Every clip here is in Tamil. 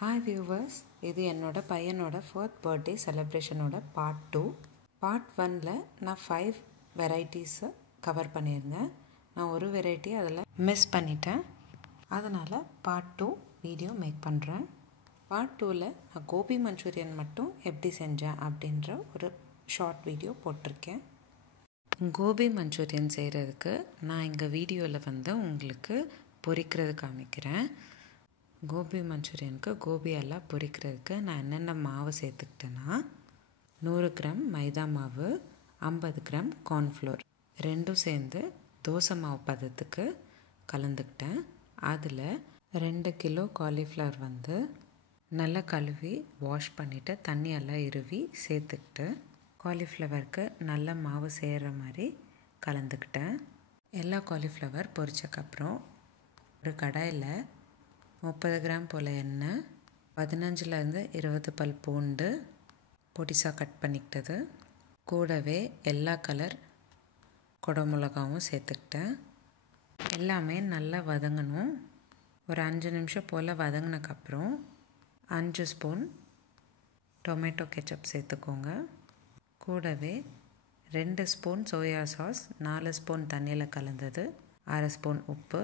Hi viewers, இது என்னோட பையனோட 4th birthday celebrationோட part 2. Part 1ல நான் 5 varieties கவர் பண்ணியிருந்தேன். நான் ஒரு வெரைட்டி அதில் மிஸ் பண்ணிட்டேன். அதனால் part 2 வீடியோ மேக் பண்ணுறேன். part 2ல நான் கோபி மஞ்சூரியன் மட்டும் எப்படி செஞ்சேன் அப்படின்ற ஒரு ஷார்ட் வீடியோ போட்டிருக்கேன். கோபி மஞ்சூரியன் செய்கிறதுக்கு நான் இங்கே வீடியோவில் உங்களுக்கு பொரிக்கிறது காமிக்கிறேன். கோபி மஞ்சூரியனுக்கு கோபி எல்லாம் பொரிக்கிறதுக்கு நான் என்னென்ன மாவு சேர்த்துக்கிட்டேன்னா 100 கிராம் மைதா மாவு, 50 கிராம் கார்ன்ஃப்ளோர் ரெண்டும் சேர்ந்து தோசை மாவு பதத்துக்கு கலந்துக்கிட்டேன். அதில் 2 கிலோ காலிஃப்ளவர் நல்லா கழுவி வாஷ் பண்ணிவிட்டு தண்ணியெல்லாம் இருவி சேர்த்துக்கிட்டு காலிஃப்ளவருக்கு நல்ல மாவு சேர்கிற மாதிரி கலந்துக்கிட்டேன். எல்லா காலிஃப்ளவர் பொரிச்சக்கப்புறம் ஒரு கடாயில் 30 கிராம் போல் எண்ணெய், 15லேருந்து 20 பல் பூண்டு பொடிசாக கட் பண்ணிக்கிட்டது, கூடவே எல்லா கலர் குடமிளகாவும் சேர்த்துக்கிட்டேன். எல்லாமே நல்லா வதங்கணும். ஒரு 5 நிமிஷம் போல் வதங்கினக்கப்புறம் 5 ஸ்பூன் டொமேட்டோ கெச்சப் சேர்த்துக்கோங்க. கூடவே 2 ஸ்பூன் சோயா சாஸ், 4 ஸ்பூன் தண்ணியில் கலந்தது, 1/2 ஸ்பூன் உப்பு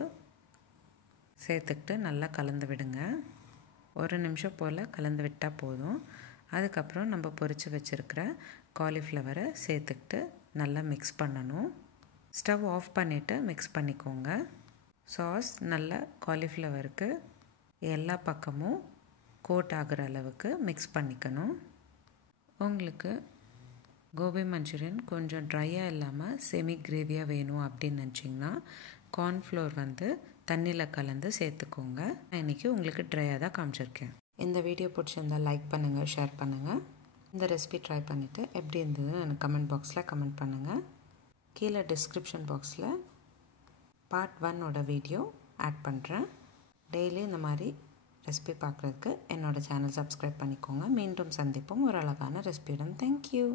சேர்த்துக்கிட்டு நல்லா கலந்து விடுங்க. 1 நிமிஷம் போல் கலந்து விட்டால் போதும். அதுக்கப்புறம் நம்ம பொரித்து வச்சுருக்கிற காலிஃப்ளவரை சேர்த்துக்கிட்டு நல்லா மிக்ஸ் பண்ணணும். ஸ்டவ் ஆஃப் பண்ணிவிட்டு மிக்ஸ் பண்ணிக்கோங்க. சாஸ் நல்லா காலிஃப்ளவருக்கு எல்லா பக்கமும் கோட் ஆகிற அளவுக்கு மிக்ஸ் பண்ணிக்கணும். உங்களுக்கு கோபி மஞ்சூரியன் கொஞ்சம் ட்ரையாக இல்லாமல் செமி கிரேவியாக வேணும் அப்படின்னு நினச்சிங்கன்னா கார்ன்ஃப்ளோர் தண்ணியில் கலந்து சேர்த்துக்கோங்க. நான் இன்றைக்கி உங்களுக்கு ட்ரையாக தான் காமிச்சிருக்கேன். இந்த வீடியோ பிடிச்சிருந்தால் லைக் பண்ணுங்கள், ஷேர் பண்ணுங்கள். இந்த ரெசிபி ட்ரை பண்ணிவிட்டு எப்படி இருந்ததுன்னு எனக்கு கமெண்ட் பாக்ஸில் கமெண்ட் பண்ணுங்கள். கீழே டிஸ்கிரிப்ஷன் பாக்ஸில் part 1ஓட வீடியோ ஆட் பண்ணுறேன். டெய்லி இந்த மாதிரி ரெசிபி பார்க்குறதுக்கு என்னோடய சேனல் சப்ஸ்கிரைப் பண்ணிக்கோங்க. மீண்டும் சந்திப்போம் ஒரு அழகான ரெசிபியுடன். தேங்க்யூ.